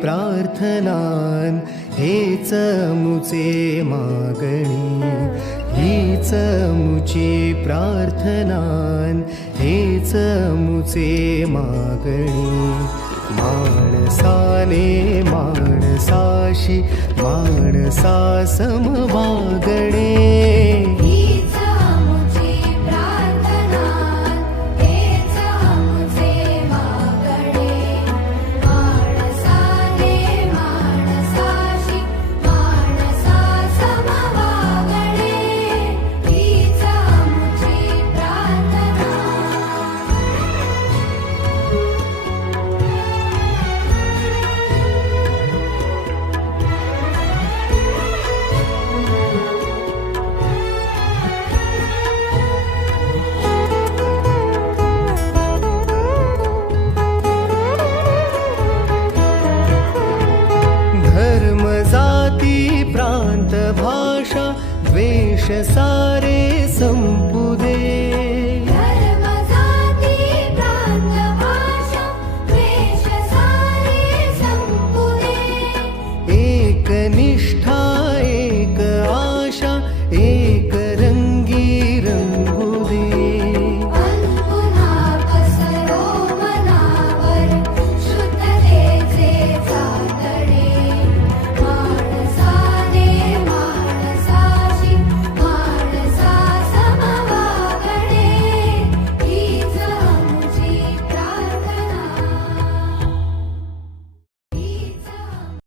प्रार्थनान हेच मुचे मागणी, हीच मुची प्रार्थनान हेच मुचे मागणी. माणसाने माणसाशी माणसा समवागणे, हीच मुची प्रार्थना हेच मुचे मागणे. माणसाने माणसाशी माणसा समवागणे, हीच मुची प्रार्थना. धर्म जाती प्रांत भाषा द्वेष सारे संपू दे. धर्म जाती प्रांत भाषा द्वेष सारे संपू दे. एकनिष्ठा